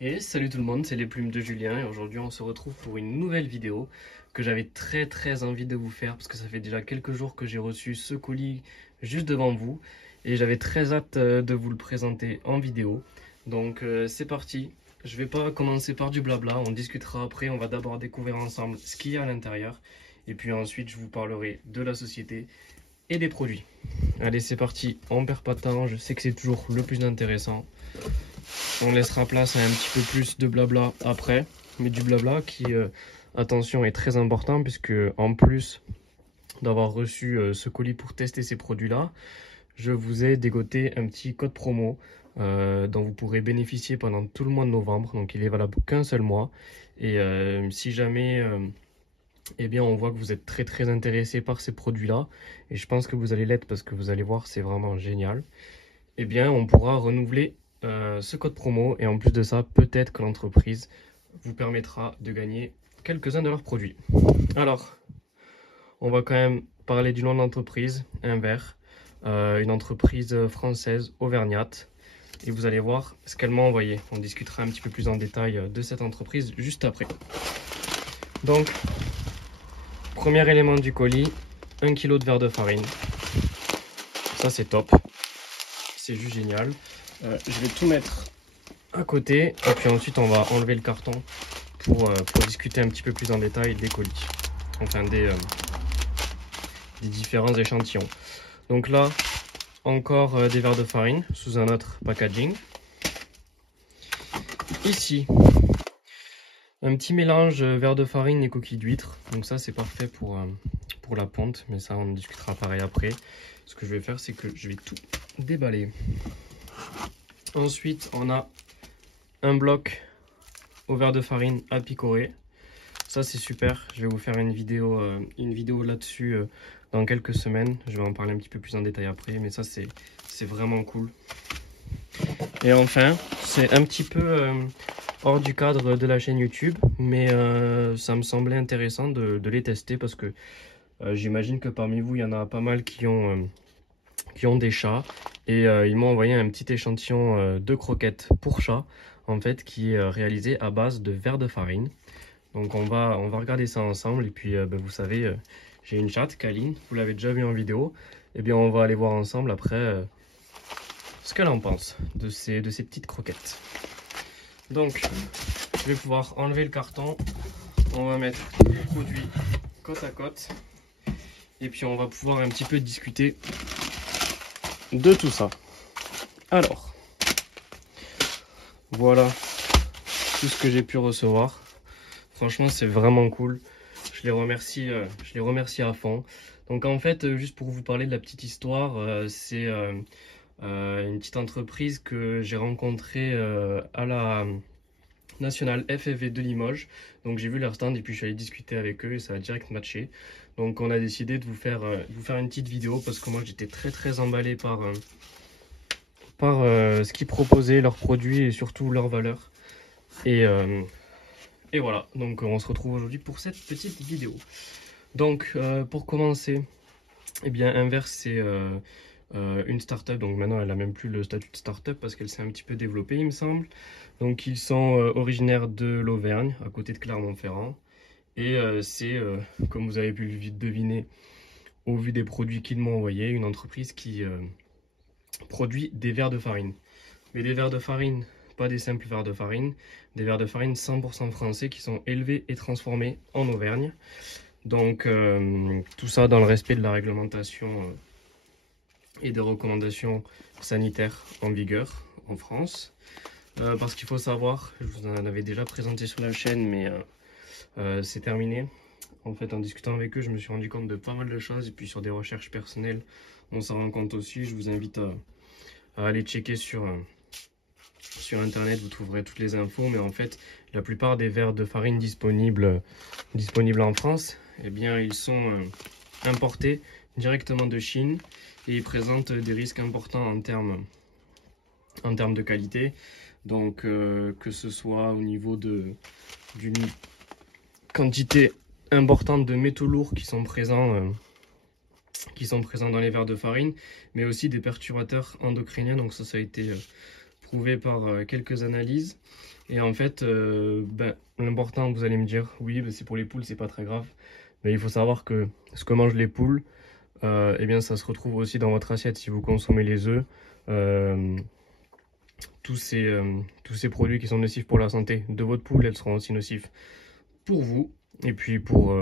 Et salut tout le monde, c'est les plumes de Julien et aujourd'hui on se retrouve pour une nouvelle vidéo que j'avais très envie de vous faire parce que ça fait déjà quelques jours que j'ai reçu ce colis juste devant vous et j'avais très hâte de vous le présenter en vidéo. Donc c'est parti, je vais pas commencer par du blabla, on discutera après, on va d'abord découvrir ensemble ce qu'il y a à l'intérieur et puis ensuite je vous parlerai de la société et des produits. Allez c'est parti, on perd pas de temps, je sais que c'est toujours le plus intéressant. On laissera place à un petit peu plus de blabla après, mais du blabla qui, attention, est très important puisque en plus d'avoir reçu ce colis pour tester ces produits-là, je vous ai dégoté un petit code promo dont vous pourrez bénéficier pendant tout le mois de novembre. Donc il est valable qu'un seul mois. Et si jamais eh bien, on voit que vous êtes très intéressé par ces produits-là, et je pense que vous allez l'être parce que vous allez voir, c'est vraiment génial, eh bien, on pourra renouveler ce code promo et en plus de ça, peut-être que l'entreprise vous permettra de gagner quelques-uns de leurs produits. Alors, on va quand même parler du nom de l'entreprise, Inver, une entreprise française auvergnate. Et vous allez voir ce qu'elle m'a envoyé. On discutera un petit peu plus en détail de cette entreprise juste après. Donc, premier élément du colis, 1 kg de verre de farine. Ça c'est top, c'est juste génial. Je vais tout mettre à côté et puis ensuite on va enlever le carton pour discuter un petit peu plus en détail des colis, enfin des différents échantillons. Donc là encore des verres de farine sous un autre packaging. Ici un petit mélange verre de farine et coquilles d'huître, donc ça c'est parfait pour la ponte, mais ça on en discutera pareil après. Ce que je vais faire c'est que je vais tout déballer. Ensuite on a un bloc au verre de farine à picorer. Ça c'est super, je vais vous faire une vidéo là-dessus dans quelques semaines. Je vais en parler un petit peu plus en détail après, mais ça c'est vraiment cool. Et enfin, c'est un petit peu hors du cadre de la chaîne YouTube, mais ça me semblait intéressant de les tester parce que j'imagine que parmi vous, il y en a pas mal qui ont des chats. Et ils m'ont envoyé un petit échantillon de croquettes pour chat, en fait, qui est réalisé à base de verre de farine. Donc on va regarder ça ensemble. Et puis vous savez, j'ai une chatte, Kaline, vous l'avez déjà vu en vidéo. Et bien on va aller voir ensemble après ce qu'elle en pense de ces petites croquettes. Donc je vais pouvoir enlever le carton. On va mettre les produits côte à côte. Et puis on va pouvoir un petit peu discuter de tout ça. Alors, voilà tout ce que j'ai pu recevoir. Franchement, c'est vraiment cool. Je les remercie à fond. Donc en fait, juste pour vous parler de la petite histoire, c'est une petite entreprise que j'ai rencontrée à la National FFV de Limoges. Donc j'ai vu leur stand et puis je suis allé discuter avec eux et ça a direct matché. Donc on a décidé de vous faire une petite vidéo parce que moi j'étais très emballé par ce qu'ils proposaient, leurs produits et surtout leurs valeurs. Et voilà, donc on se retrouve aujourd'hui pour cette petite vidéo. Donc pour commencer, eh bien Inverse c'est une start-up, donc maintenant elle a même plus le statut de start-up parce qu'elle s'est un petit peu développée il me semble. Donc ils sont originaires de l'Auvergne, à côté de Clermont-Ferrand. Et c'est, comme vous avez pu le deviner au vu des produits qu'ils m'ont envoyés, une entreprise qui produit des verres de farine. Mais des verres de farine, pas des simples verres de farine, des verres de farine 100% français qui sont élevés et transformés en Auvergne. Donc tout ça dans le respect de la réglementation et des recommandations sanitaires en vigueur en France. Parce qu'il faut savoir, je vous en avais déjà présenté sur la chaîne, mais c'est terminé. En fait, en discutant avec eux, je me suis rendu compte de pas mal de choses. Et puis sur des recherches personnelles, on s'en rend compte aussi. Je vous invite à aller checker sur internet, vous trouverez toutes les infos. Mais en fait, la plupart des verres de farine disponibles en France, eh bien, ils sont importés directement de Chine. Et ils présentent des risques importants en termes de qualité. Donc que ce soit au niveau d'une quantité importante de métaux lourds qui sont présents dans les verres de farine, mais aussi des perturbateurs endocriniens. Donc ça a été prouvé par quelques analyses. Et en fait, l'important, vous allez me dire, oui, c'est pour les poules, c'est pas très grave. Mais il faut savoir que ce que mangent les poules, eh bien, ça se retrouve aussi dans votre assiette si vous consommez les œufs. Tous ces produits qui sont nocifs pour la santé de votre poule, elles seront aussi nocifs pour vous. Et puis pour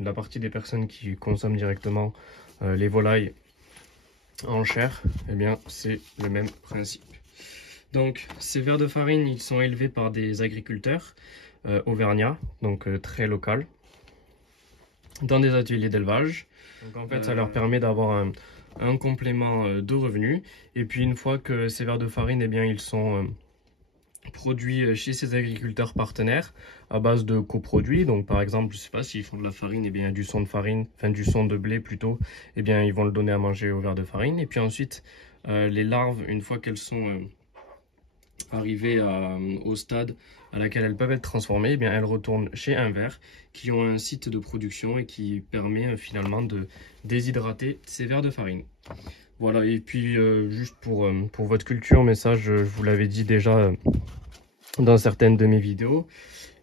la partie des personnes qui consomment directement les volailles en chair, eh bien, c'est le même principe. Donc, ces vers de farine, ils sont élevés par des agriculteurs auvergnats, donc très local, dans des ateliers d'élevage. Donc en fait, ça leur permet d'avoir un complément de revenus. Et puis une fois que ces vers de farine, eh bien, ils sont produits chez ces agriculteurs partenaires à base de coproduits. Donc par exemple, je sais pas, s'ils font de la farine, eh bien, du son de farine, enfin du son de blé plutôt, eh bien, ils vont le donner à manger aux vers de farine. Et puis ensuite, les larves, une fois qu'elles sont arrivées au stade à laquelle elles peuvent être transformées, eh bien, elles retournent chez un ver qui ont un site de production et qui permet finalement de déshydrater ces vers de farine. Voilà, et puis juste pour votre culture, mais ça je vous l'avais dit déjà dans certaines de mes vidéos,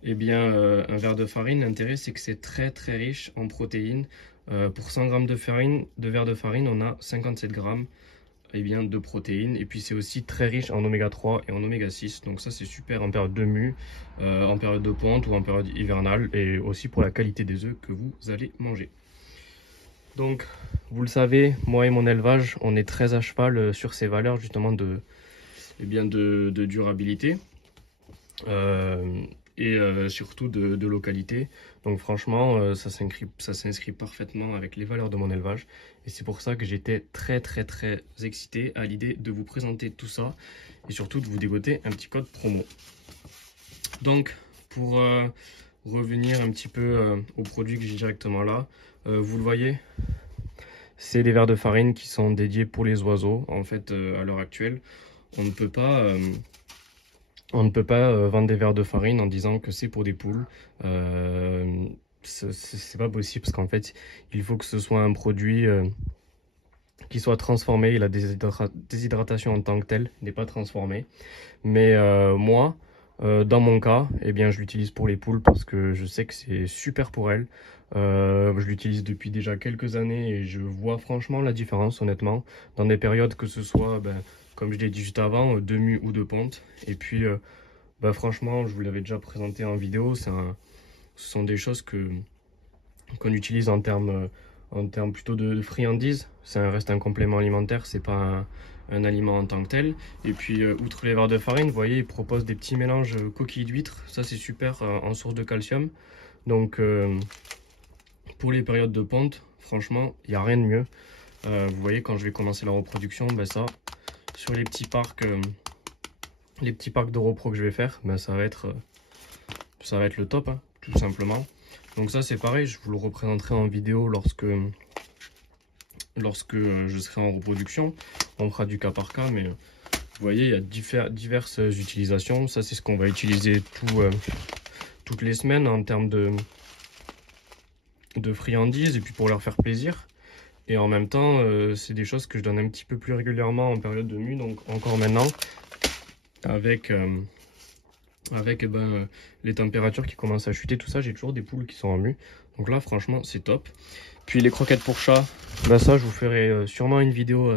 eh bien un verre de farine, l'intérêt c'est que c'est très très riche en protéines. Pour 100 g de verre de farine, on a 57 grammes eh bien, de protéines. Et puis c'est aussi très riche en oméga 3 et en oméga 6. Donc ça c'est super en période de mue, en période de ponte ou en période hivernale. Et aussi pour la qualité des œufs que vous allez manger. Donc vous le savez, moi et mon élevage, on est très à cheval sur ces valeurs justement de durabilité. Et surtout de localité. Donc franchement, ça s'inscrit parfaitement avec les valeurs de mon élevage. Et c'est pour ça que j'étais très excité à l'idée de vous présenter tout ça et surtout de vous dégoter un petit code promo. Donc pour revenir un petit peu aux produits que j'ai directement là, vous le voyez, c'est des vers de farine qui sont dédiés pour les oiseaux. En fait, à l'heure actuelle, on ne peut pas vendre des vers de farine en disant que c'est pour des poules. C'est pas possible parce qu'en fait, il faut que ce soit un produit qui soit transformé. Et la déshydratation en tant que telle n'est pas transformée. Mais moi, dans mon cas, eh bien, je l'utilise pour les poules parce que je sais que c'est super pour elles. Je l'utilise depuis déjà quelques années et je vois franchement la différence, honnêtement, dans des périodes que ce soit, comme je l'ai dit juste avant, de mue ou de ponte. Et puis, franchement, je vous l'avais déjà présenté en vidéo, ce sont des choses qu'on utilise en termes plutôt de friandises. Ça reste un complément alimentaire, c'est pas un aliment en tant que tel. Et puis, outre les vers de farine, vous voyez, ils proposent des petits mélanges coquilles d'huîtres. Ça, c'est super en source de calcium. Donc, pour les périodes de ponte, franchement, il n'y a rien de mieux. Vous voyez, quand je vais commencer la reproduction, ça, sur les petits parcs de repro que je vais faire, ça va être le top, hein, tout simplement. Donc ça, c'est pareil, je vous le représenterai en vidéo lorsque je serai en reproduction. On fera du cas par cas, mais vous voyez, il y a diverses utilisations. Ça, c'est ce qu'on va utiliser toutes les semaines en termes de friandises et puis pour leur faire plaisir. Et en même temps, c'est des choses que je donne un petit peu plus régulièrement en période de mue, donc encore maintenant, avec les températures qui commencent à chuter, tout ça, j'ai toujours des poules qui sont en mue. Donc là, franchement, c'est top. Puis les croquettes pour chat, ça, je vous ferai sûrement une vidéo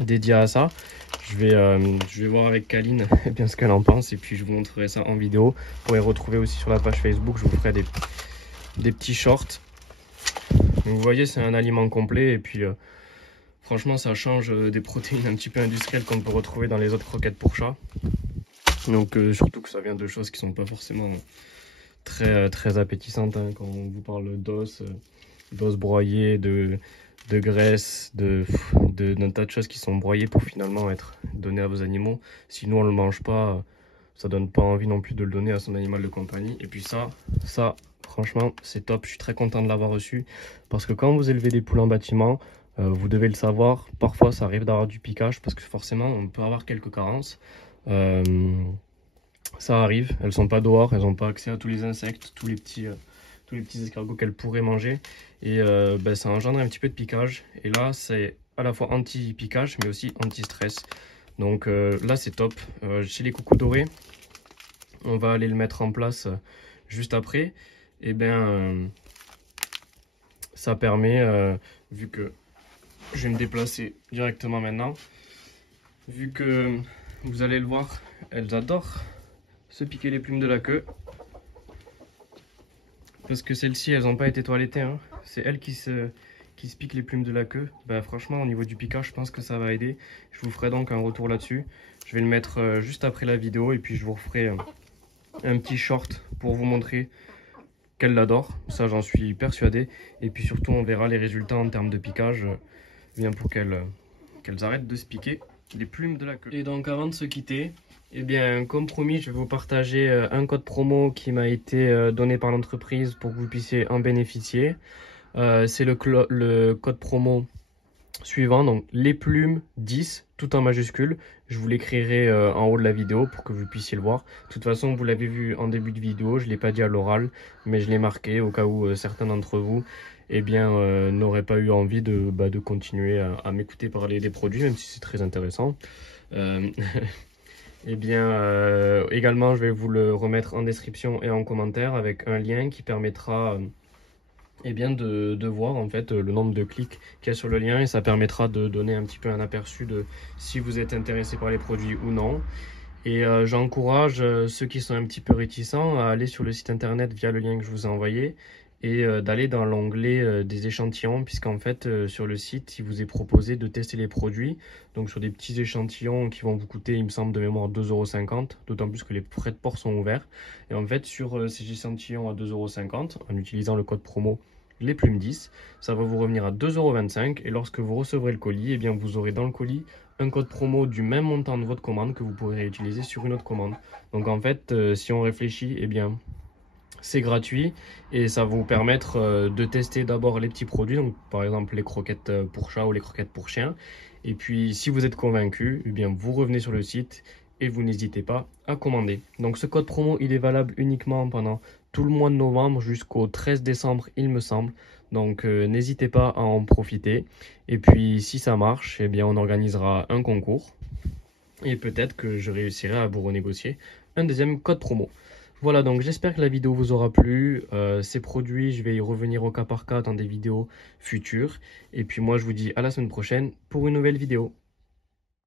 dédiée à ça. Je vais voir avec Kaline bien ce qu'elle en pense et puis je vous montrerai ça en vidéo. Vous pourrez retrouver aussi sur la page Facebook, je vous ferai des petits shorts. Donc vous voyez, c'est un aliment complet et puis franchement, ça change des protéines un petit peu industrielles qu'on peut retrouver dans les autres croquettes pour chat. Donc surtout que ça vient de choses qui sont pas forcément très appétissantes, hein, quand on vous parle d'os broyés, de graisse, d'un tas de choses qui sont broyées pour finalement être données à vos animaux. Si nous on le mange pas, ça donne pas envie non plus de le donner à son animal de compagnie. Et puis ça franchement c'est top, je suis très content de l'avoir reçu parce que quand vous élevez des poules en bâtiment, vous devez le savoir, parfois ça arrive d'avoir du piquage parce que forcément on peut avoir quelques carences. Ça arrive, elles sont pas dehors, elles n'ont pas accès à tous les insectes, tous les petits escargots qu'elles pourraient manger et ça engendre un petit peu de piquage. Et là c'est à la fois anti-piquage mais aussi anti-stress Donc là c'est top. Chez les coucous dorés, on va aller le mettre en place juste après. Et bien ça permet, vu que je vais me déplacer directement maintenant, vu que vous allez le voir, elles adorent se piquer les plumes de la queue. Parce que celles-ci, elles n'ont pas été toilettées, hein. C'est elles qui se piquent les plumes de la queue. Ben, franchement, au niveau du piquage, je pense que ça va aider. Je vous ferai donc un retour là-dessus. Je vais le mettre juste après la vidéo et puis je vous referai un petit short pour vous montrer qu'elle l'adore. Ça, j'en suis persuadé. Et puis surtout, on verra les résultats en termes de piquage, bien pour qu'elles arrêtent de se piquer les plumes de la queue. Et donc, avant de se quitter, eh bien, comme promis, je vais vous partager un code promo qui m'a été donné par l'entreprise pour que vous puissiez en bénéficier. C'est le code promo suivant, donc les plumes 10, tout en majuscule. Je vous l'écrirai en haut de la vidéo pour que vous puissiez le voir. De toute façon, vous l'avez vu en début de vidéo, je ne l'ai pas dit à l'oral, mais je l'ai marqué au cas où certains d'entre vous n'auraient pas eu envie de continuer à m'écouter parler des produits, même si c'est très intéressant. Également, je vais vous le remettre en description et en commentaire avec un lien qui permettra de voir en fait le nombre de clics qu'il y a sur le lien, et ça permettra de donner un petit peu un aperçu de si vous êtes intéressé par les produits ou non. Et j'encourage ceux qui sont un petit peu réticents à aller sur le site internet via le lien que je vous ai envoyé et d'aller dans l'onglet des échantillons, puisqu'en fait sur le site il vous est proposé de tester les produits, donc sur des petits échantillons qui vont vous coûter, il me semble de mémoire, 2,50 €, d'autant plus que les frais de port sont ouverts. Et en fait sur ces échantillons à 2,50 €, en utilisant le code promo les plumes 10, ça va vous revenir à 2,25 €, et lorsque vous recevrez le colis, eh bien vous aurez dans le colis un code promo du même montant de votre commande que vous pourrez réutiliser sur une autre commande. Donc en fait, si on réfléchit, eh bien c'est gratuit et ça va vous permettre de tester d'abord les petits produits, donc par exemple les croquettes pour chat ou les croquettes pour chien. Et puis si vous êtes convaincu, eh bien vous revenez sur le site et vous n'hésitez pas à commander. Donc ce code promo, il est valable uniquement pendant tout le mois de novembre jusqu'au 13 décembre, il me semble. Donc n'hésitez pas à en profiter. Et puis si ça marche, eh bien on organisera un concours. Et peut-être que je réussirai à vous renégocier un deuxième code promo. Voilà, donc j'espère que la vidéo vous aura plu. Ces produits, je vais y revenir au cas par cas dans des vidéos futures. Et puis moi, je vous dis à la semaine prochaine pour une nouvelle vidéo.